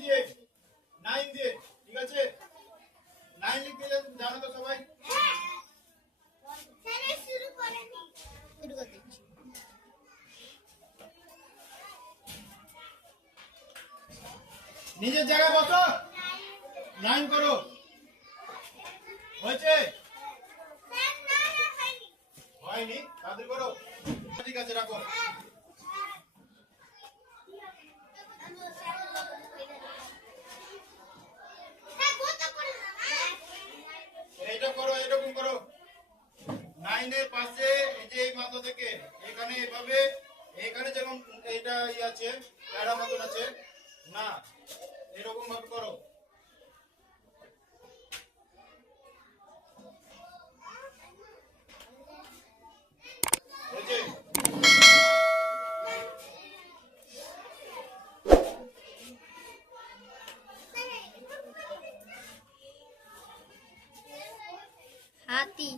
দিয়ে 9 দিয়ে, ঠিক আছে? 9 লিখতে জানো তো সবাই? শুরু করে দিচ্ছি। নিজের জায়গায় বসো। 9 করো। হয়েছে? হয়নি? তাড়াতাড়ি করো। ঠিক আছে, রাখো। এইটা করো, এরকম করো। 9 এর পাশে এই যে এই মাথা থেকে এখানে এভাবে, এখানে যেমন এইটা আছে প্যারা মতন আছে না, এরকম ভাবে করো। হয়েছে? হাতি।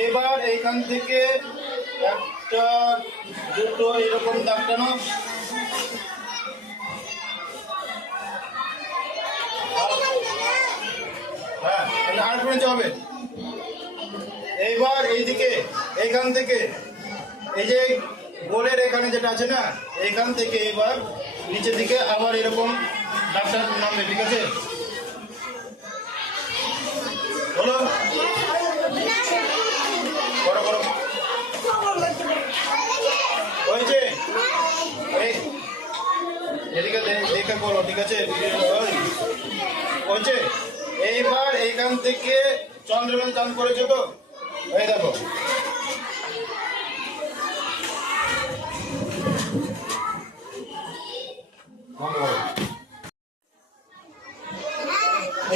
এইবার এইখান থেকে একটা দুটো এরকম দাগ টানো। হ্যাঁ, আর করে হবে। এইবার এইদিকে এইখান থেকে এই যে গোলের এখানে যেটা আছে না, এইখান থেকে এবার নিচের দিকে আবার এরকম দাগটা নামবে, ঠিক আছে? বলো, করো করো। হয়েছে? এদিকে দেখে করো, ঠিক আছে? হয়েছে? এইবার এইখান থেকে চন্দ্রবেল চান করেছো তো, এই দেখো।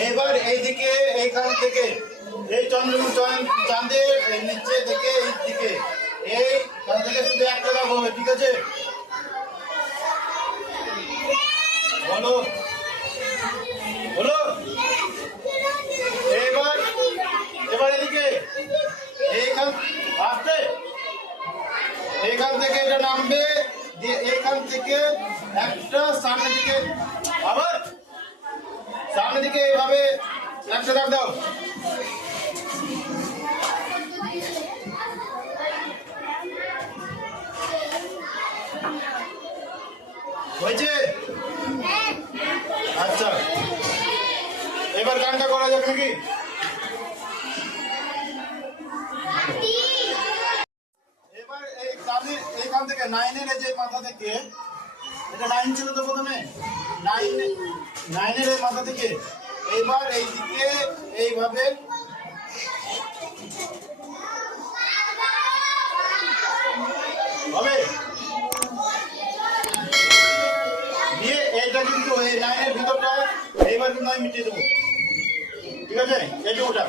এবার এইদিকে এইখান থেকে এই চন্দ্রবেল চাঁদের নিচে থেকে এই দিকে এইখান থেকে শুধু একটা দাগ হবে, ঠিক আছে? বলো বলো। এবার এবার এদিকে এইখান আসতে এইখান থেকে এটা নামবে, দিয়ে এইখান থেকে একটা সামনের দিকে, আবার সামনের দিকে এইভাবে একটা দাগ দাও। হয়েছে? আচ্ছা, এবার গানটা করা যাবে নাকি? এবার এই সামনে এইখান থেকে 9 এর যে মাথা থেকে, এটা 9 ছিল তো প্রথমে, 9 এর এই মাথা থেকে এইবার এইদিকে এইভাবে হবে। দিয়ে এইটা কিন্তু এই 9 এর ভিতরটা এইবার কিন্তু আমি মিটিয়ে দেবো, ঠিক আছে? এইটুকুটা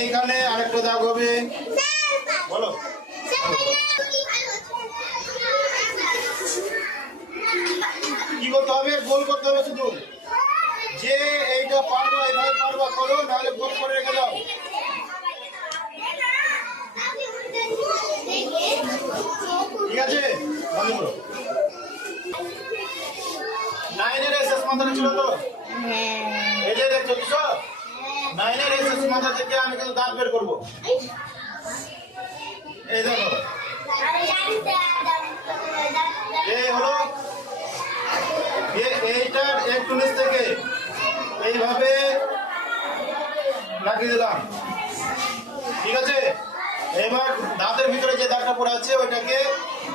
এইখানে আরেকটা দাগ হবে। বলো, কি করতে হবে? গোল করতে হবে শুধু। যে এইটা পারবো এইভাবে পারবো করো, নাহলে গোল করে রেখে দাও। ঠিক আছে? বন্ধ করো। 9 এর শেষ মাথাটা ছিল তো, এই যে দেখছো কিছু 9 এর শেষ মাথা থেকে আমি কিন্তু দাঁত বের করবো। এই দেখো, এই হলো এইটার একটু নিচ থেকে এইভাবে লাগিয়ে দিলাম, ঠিক আছে? এবার দাঁতের ভিতরে যে দাগটা পড়ে আছে ওইটাকে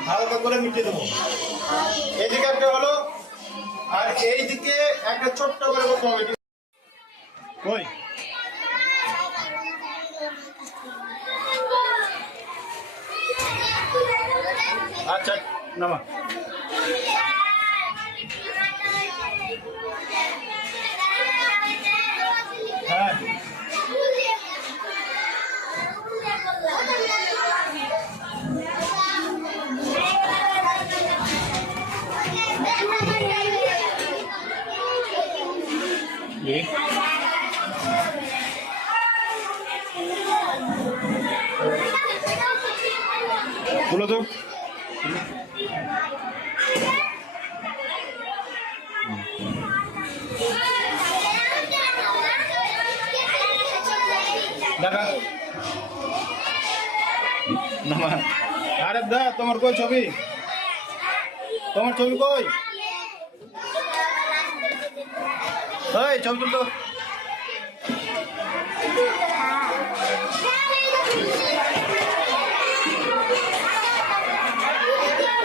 হালকা করে মিটিয়ে দেবো। এইদিকে একটা হলো, আর এইদিকে একটা ছোট্ট করে করতে হবে। কই আচ্ছা, নামা। হ্যাঁ, তুলো তো দেখা না আরে দা তোমার কই ছবি তোমার ছবি কই ওই ছবি তুলতো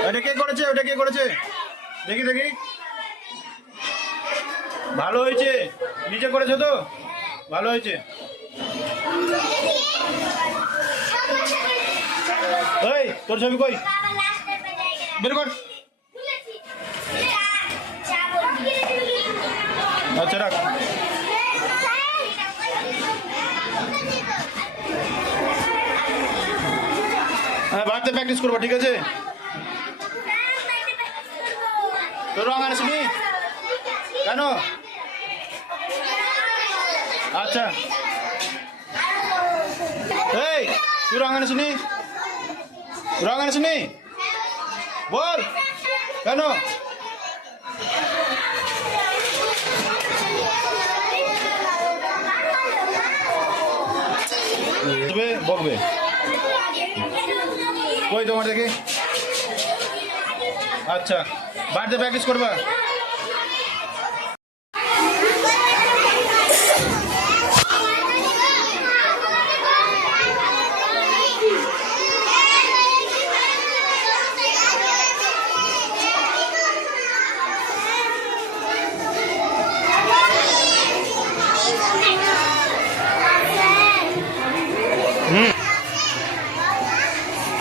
ওটা কে করেছে ওটা কে করেছে দেখি দেখি ভালো হয়েছে নিচে করেছে তো ভালো হয়েছে ওই তোর ছবি কই বের কর আচ্ছা রাখ হ্যাঁ বাড়িতে প্র্যাকটিস করবো ঠিক আছে তোর রং আনিসনি কেন আচ্ছা এই তুই রং আনিসনি রং আনিসনি বল কেন বকবে কই তোমার দেখি আচ্ছা বাড়িতে প্র্যাকটিস করবা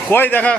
কই দেখা